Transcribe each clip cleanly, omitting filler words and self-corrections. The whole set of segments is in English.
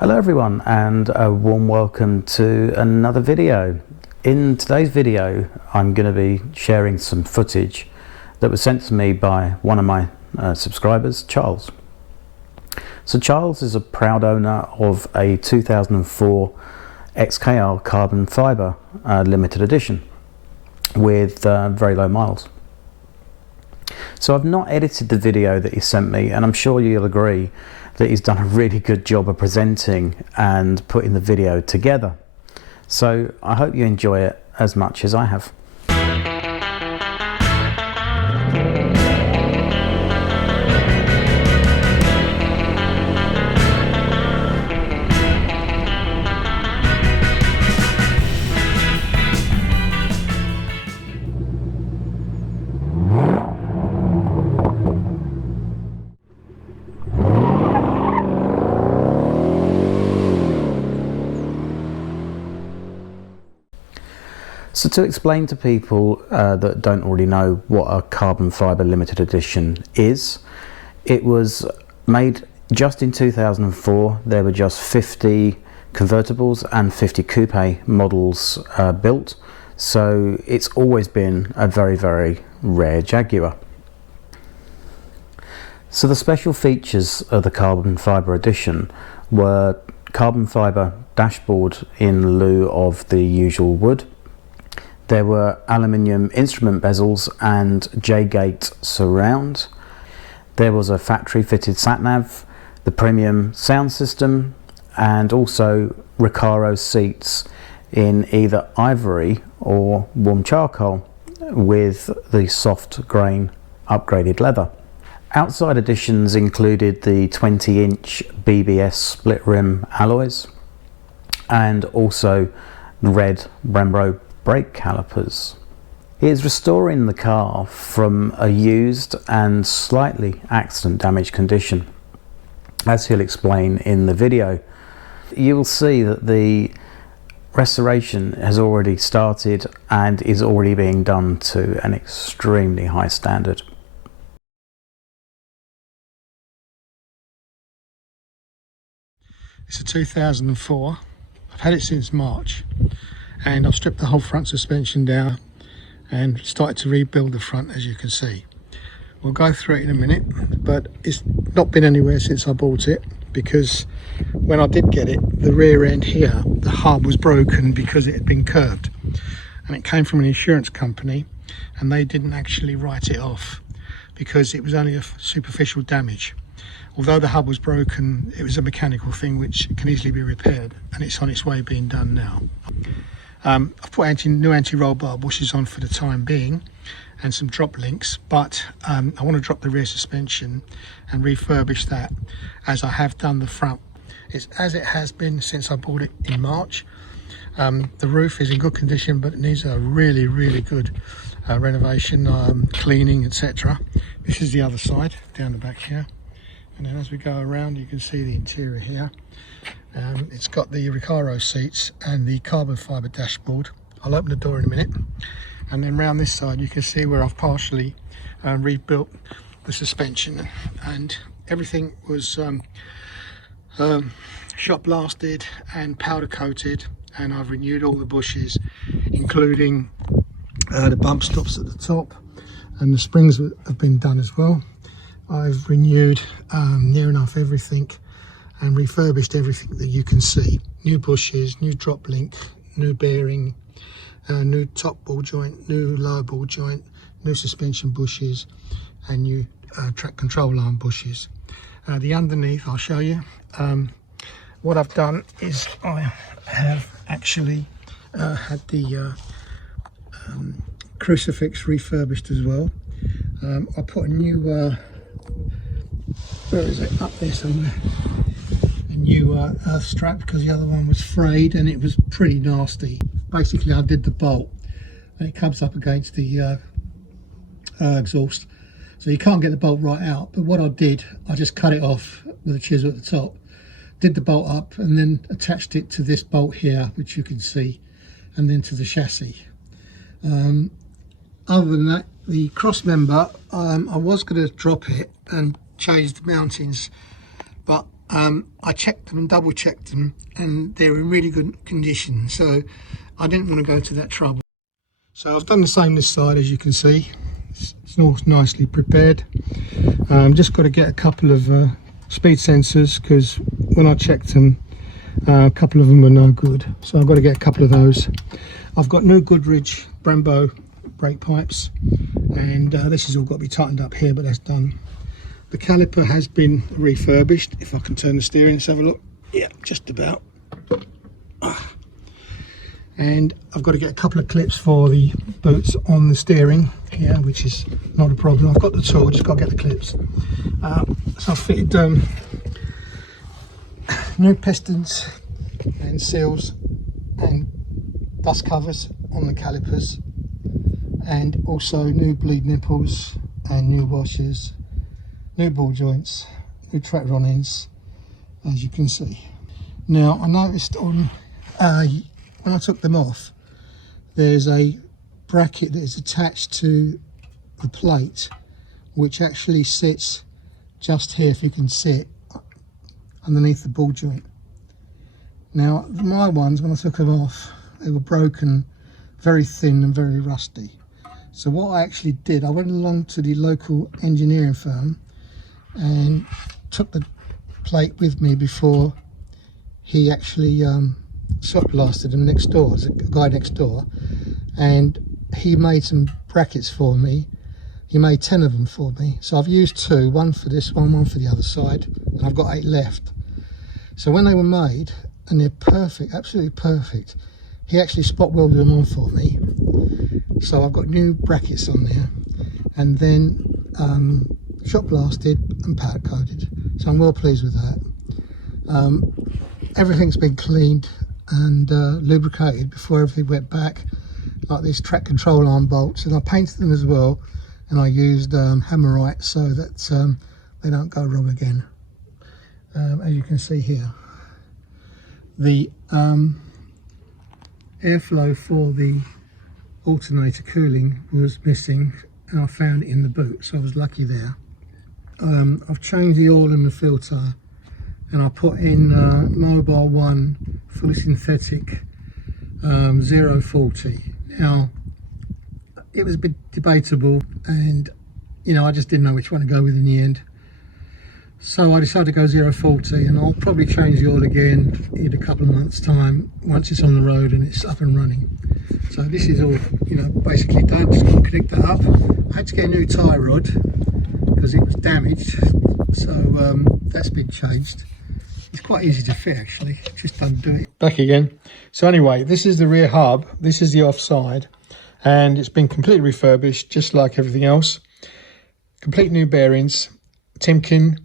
Hello everyone, and a warm welcome to another video. In today's video I'm going to be sharing some footage that was sent to me by one of my subscribers, Charles. So Charles is a proud owner of a 2004 XKR carbon fibre limited edition with very low miles. So I've not edited the video that he sent me, and I'm sure you'll agree that he's done a really good job of presenting and putting the video together. So I hope you enjoy it as much as I have. So to explain to people that don't already know what a carbon fibre limited edition is, it was made just in 2004. There were just 50 convertibles and 50 coupe models built, so it's always been a very, very rare Jaguar. So the special features of the carbon fibre edition were carbon fibre dashboard in lieu of the usual wood. There were aluminium instrument bezels and J-gate surround. There was a factory fitted sat-nav, the premium sound system, and also Recaro seats in either ivory or warm charcoal with the soft grain upgraded leather. Outside additions included the 20-inch BBS split rim alloys and also red Brembo brake calipers. He is restoring the car from a used and slightly accident damaged condition, as he'll explain in the video. You will see that the restoration has already started and is already being done to an extremely high standard. It's a 2004. I've had it since March, and I've stripped the whole front suspension down and started to rebuild the front, as you can see. We'll go through it in a minute, but it's not been anywhere since I bought it, because when I did get it, the rear end here, the hub was broken because it had been curved, and it came from an insurance company and they didn't actually write it off because it was only a superficial damage. Although the hub was broken, it was a mechanical thing which can easily be repaired, and it's on its way being done now. I've put new anti-roll bar bushings on for the time being and some drop links, but I want to drop the rear suspension and refurbish that, as I have done the front. It's as it has been since I bought it in March. The roof is in good condition, but it needs a really, really good renovation, cleaning, etc. This is the other side, down the back here. And then as we go around, you can see the interior here. It's got the Recaro seats and the carbon fibre dashboard. I'll open the door in a minute. And then round this side, you can see where I've partially rebuilt the suspension, and everything was shot blasted and powder coated, and I've renewed all the bushes, including the bump stops at the top, and the springs have been done as well. I've renewed near enough everything and refurbished everything that you can see. New bushes, new drop link, new bearing, new top ball joint, new lower ball joint, new suspension bushes, and new track control arm bushes. The underneath, I'll show you. What I've done is I have actually had the crucifix refurbished as well. I put a new where is it? Up there somewhere. A new earth strap, because the other one was frayed and it was pretty nasty. Basically, I did the bolt and it comes up against the exhaust, so you can't get the bolt right out. But what I did, I just cut it off with a chisel at the top, did the bolt up, and then attached it to this bolt here, which you can see, and then to the chassis. Other than that, the cross member, I was going to drop it and change the mountings, but I checked them and double checked them, and they're in really good condition, so I didn't want to go to that trouble. So I've done the same this side, as you can see. It's all nicely prepared. Just got to get a couple of speed sensors, because when I checked them, a couple of them were no good, so I've got to get a couple of those. I've got new Goodrich Brembo brake pipes, and this has all got to be tightened up here, but that's done. The caliper has been refurbished. If I can turn the steering, let's have a look. Yeah, just about. And I've got to get a couple of clips for the boots on the steering here, which is not a problem. I've got the tool, just got to get the clips. So I've fitted new pistons and seals and dust covers on the calipers, and also new bleed nipples and new washers, new ball joints, new track run ends, as you can see. Now I noticed on when I took them off, there's a bracket that is attached to the plate, which actually sits just here, if you can see it, underneath the ball joint. Now my ones, when I took them off, they were broken, very thin and very rusty. So what I actually did, I went along to the local engineering firm and took the plate with me before he actually shot blasted them next door. There's a guy next door, and he made some brackets for me. He made 10 of them for me, so I've used 2, one for this one for the other side, and I've got 8 left. So when they were made, and they're perfect, absolutely perfect, he actually spot welded them on for me. So I've got new brackets on there, and then shot blasted and powder coated, so I'm well pleased with that. Everything's been cleaned and lubricated before everything went back, like these track control arm bolts, and I painted them as well, and I used Hammerite so that they don't go wrong again. As you can see here, the airflow for the alternator cooling was missing, and I found it in the boot, so I was lucky there. I've changed the oil in the filter, and I put in Mobile 1 fully synthetic 040. Now it was a bit debatable, and I just didn't know which one to go with in the end, so I decided to go 040, and I'll probably change the oil again in a couple of months time once it's on the road and it's up and running. So this is all basically done. Just got to connect that up. I had to get a new tie rod because it was damaged, so that's been changed. It's quite easy to fit actually, just undo it. Back again. So anyway, this is the rear hub, this is the offside, and it's been completely refurbished just like everything else. Complete new bearings, Timken,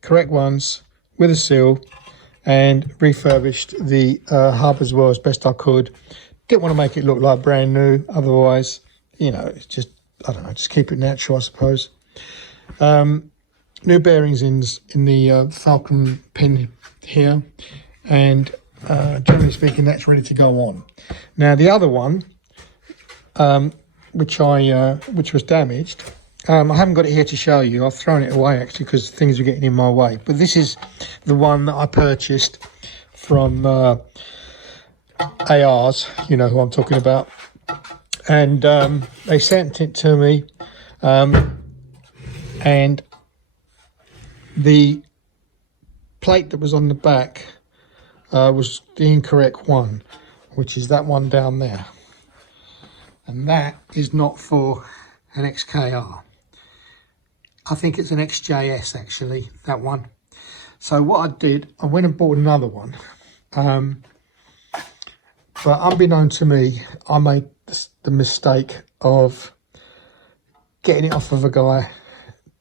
correct ones, with a seal, and refurbished the hub as well as best I could. Didn't want to make it look like brand new, otherwise, it's just, I don't know, just keep it natural, I suppose. New bearings in the Falcon pin here, and generally speaking, that's ready to go on. Now the other one, which was damaged, I haven't got it here to show you. I've thrown it away actually because things were getting in my way. But this is the one that I purchased from ARs, you know who I'm talking about, and they sent it to me, and the plate that was on the back was the incorrect one, which is that one down there, and that is not for an XKR. I think it's an XJS actually, that one. So what I did, I went and bought another one, but unbeknown to me, I made the mistake of getting it off of a guy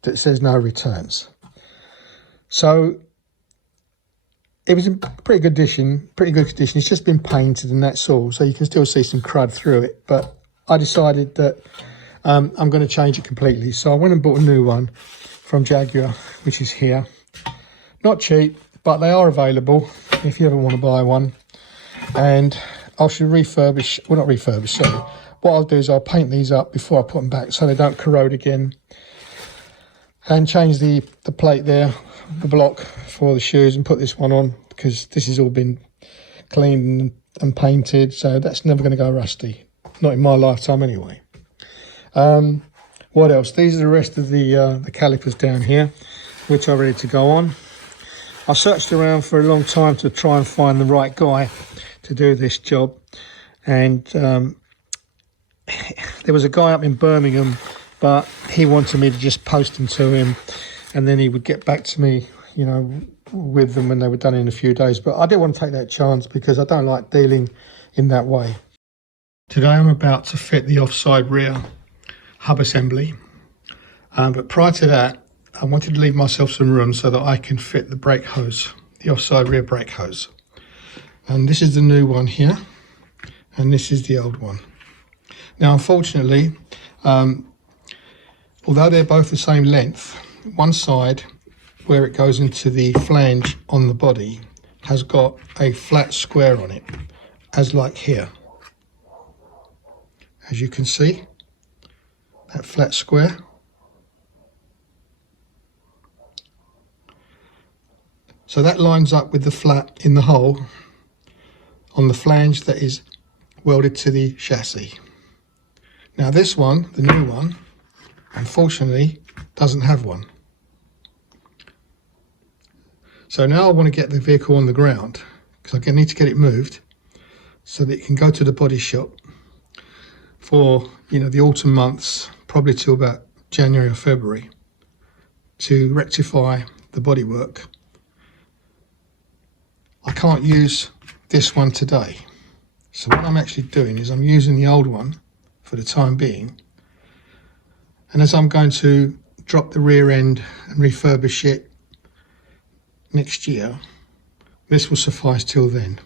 that says no returns. So it was in pretty good condition. It's just been painted and that's all, so you can still see some crud through it. But I decided that I'm going to change it completely. So I went and bought a new one from Jaguar, which is here. Not cheap, but they are available if you ever want to buy one. And I should refurbish, well not refurbish, sorry. What I'll do is I'll paint these up before I put them back so they don't corrode again. and change the plate there, the block for the shoes, and put this one on, because this has all been cleaned and painted, so that's never going to go rusty, not in my lifetime anyway. What else? These are the rest of the calipers down here, which are ready to go on. I searched around for a long time to try and find the right guy to do this job, and there was a guy up in Birmingham, but he wanted me to just post them to him, and then he would get back to me, you know, with them when they were done in a few days. But I didn't want to take that chance because I don't like dealing in that way. Today I'm about to fit the offside rear hub assembly, but prior to that I wanted to leave myself some room so that I can fit the brake hose, the offside rear brake hose. And this is the new one here, and this is the old one. Now unfortunately, although they're both the same length, one side where it goes into the flange on the body has got a flat square on it, as like here. As you can see, that flat square. So that lines up with the flat in the hole on the flange that is welded to the chassis. Now this one, the new one, unfortunately doesn't have one. So now I want to get the vehicle on the ground, because I need to get it moved so that it can go to the body shop for, you know, the autumn months, probably till about January or February, to rectify the bodywork. I can't use this one today, so what I'm actually doing is I'm using the old one for the time being, and as I'm going to drop the rear end and refurbish it next year, this will suffice till then.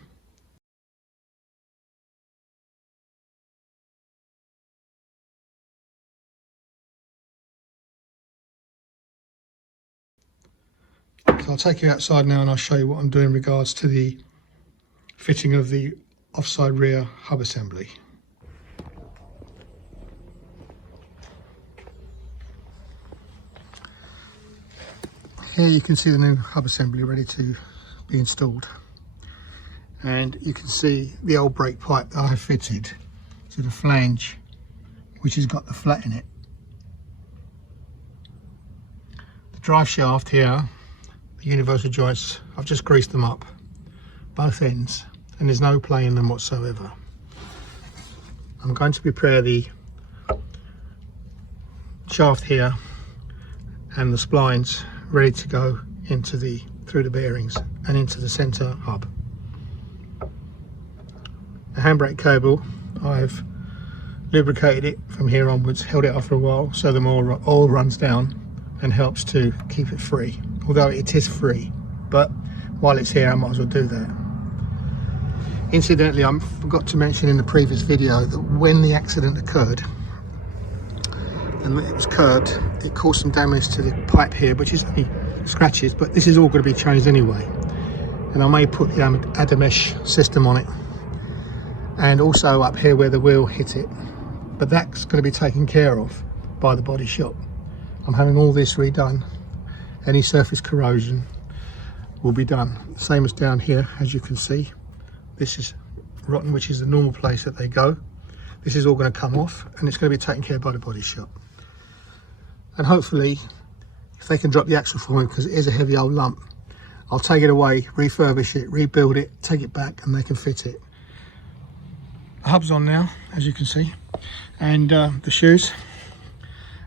So I'll take you outside now and I'll show you what I'm doing in regards to the fitting of the offside rear hub assembly. Here you can see the new hub assembly ready to be installed, and you can see the old brake pipe that I have fitted to the flange, which has got the flat in it. The drive shaft here, the universal joints, I've just greased them up, both ends, and there's no play in them whatsoever. I'm going to prepare the shaft here and the splines ready to go into through the bearings and into the center hub. The handbrake cable, I've lubricated it from here onwards, held it off for a while so the more oil runs down and helps to keep it free, although it is free, but while it's here I might as well do that. Incidentally, I forgot to mention in the previous video that when the accident occurred and it was curved, it caused some damage to the pipe here, which is only scratches, but this is all going to be changed anyway, and I may put the Adamesh system on it, and also up here where the wheel hit it, but that's going to be taken care of by the body shop. I'm having all this redone. Any surface corrosion will be done, same as down here. As you can see, this is rotten, which is the normal place that they go. This is all going to come off and it's going to be taken care of by the body shop. And hopefully, if they can drop the axle for me, because it is a heavy old lump, I'll take it away, refurbish it, rebuild it, take it back, and they can fit it. The hub's on now, as you can see, and the shoes,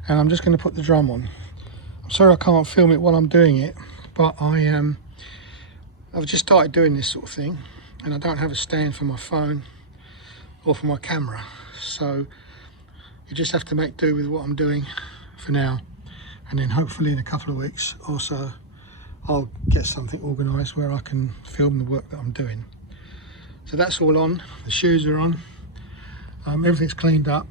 and I'm just going to put the drum on. I'm sorry I can't film it while I'm doing it, but I've just started doing this sort of thing, and I don't have a stand for my phone or for my camera, so you just have to make do with what I'm doing for now, and then hopefully in a couple of weeks or so I'll get something organised where I can film the work that I'm doing. So that's all on, the shoes are on, everything's cleaned up,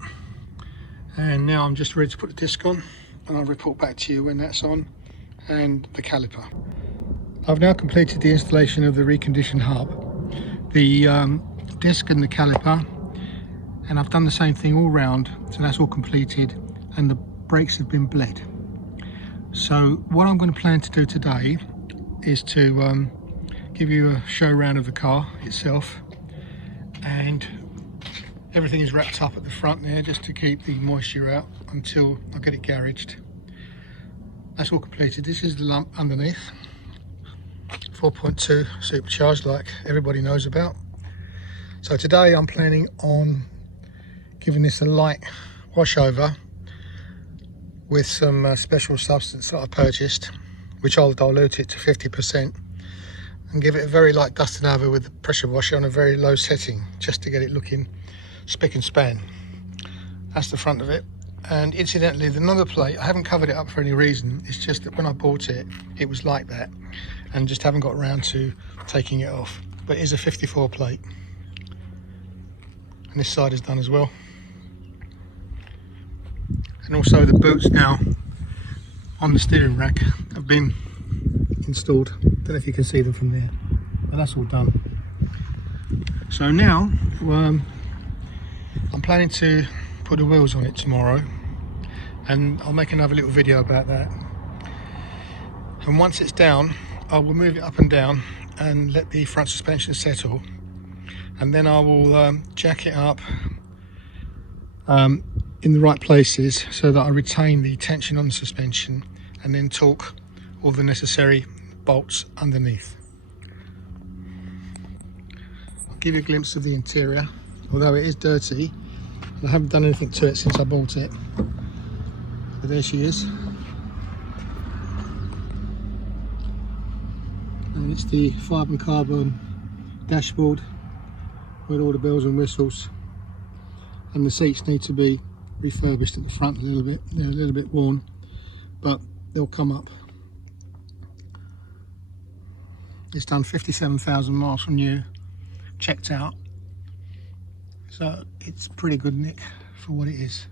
and now I'm just ready to put the disc on, and I'll report back to you when that's on, and the caliper. I've now completed the installation of the reconditioned hub, the disc and the caliper, and I've done the same thing all round, so that's all completed, and the brakes have been bled. So what I'm going to plan to do today is to give you a show round of the car itself, and everything is wrapped up at the front there just to keep the moisture out until I get it garaged. That's all completed. This is the lump underneath, 4.2 supercharged, like everybody knows about. So today I'm planning on giving this a light wash over with some special substance that I purchased, which I'll dilute it to 50% and give it a very light dusting over with the pressure washer on a very low setting, just to get it looking spick and span. That's the front of it. And incidentally, the number plate, I haven't covered it up for any reason. It's just that when I bought it, it was like that, and just haven't got around to taking it off. But it is a 54 plate. And this side is done as well. And also the boots now on the steering rack have been installed. Don't know if you can see them from there, but that's all done. So now I'm planning to put the wheels on it tomorrow, and I'll make another little video about that. And once it's down, I will move it up and down and let the front suspension settle, and then I will jack it up in the right places so that I retain the tension on the suspension, and then torque all the necessary bolts underneath. I'll give you a glimpse of the interior, although it is dirty and I haven't done anything to it since I bought it. But there she is. And it's the fibre and carbon dashboard with all the bells and whistles, and the seats need to be refurbished at the front a little bit. They're a little bit worn, but they'll come up. It's done 57,000 miles from new, checked out, so it's pretty good nick for what it is.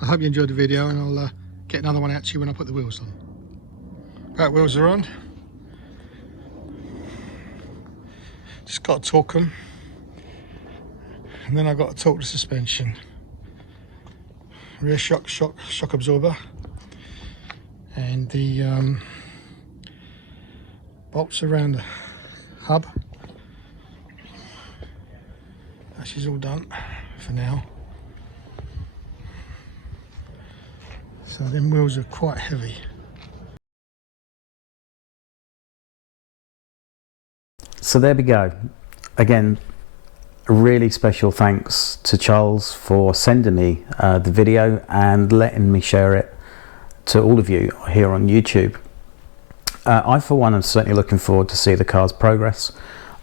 I hope you enjoyed the video, and I'll get another one out to you when I put the wheels on. Right, wheels are on. Just got to torque them, and then I've got to torque the suspension. Rear shock absorber, and the bolts around the hub. That's all done for now. So them wheels are quite heavy. So there we go. Again, a really special thanks to Charles for sending me the video and letting me share it to all of you here on YouTube. I for one am certainly looking forward to see the car's progress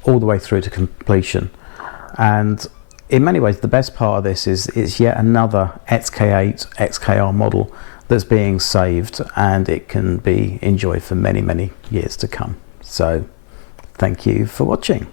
all the way through to completion, and in many ways the best part of this is it's yet another XK8 XKR model that's being saved, and it can be enjoyed for many years to come. So thank you for watching.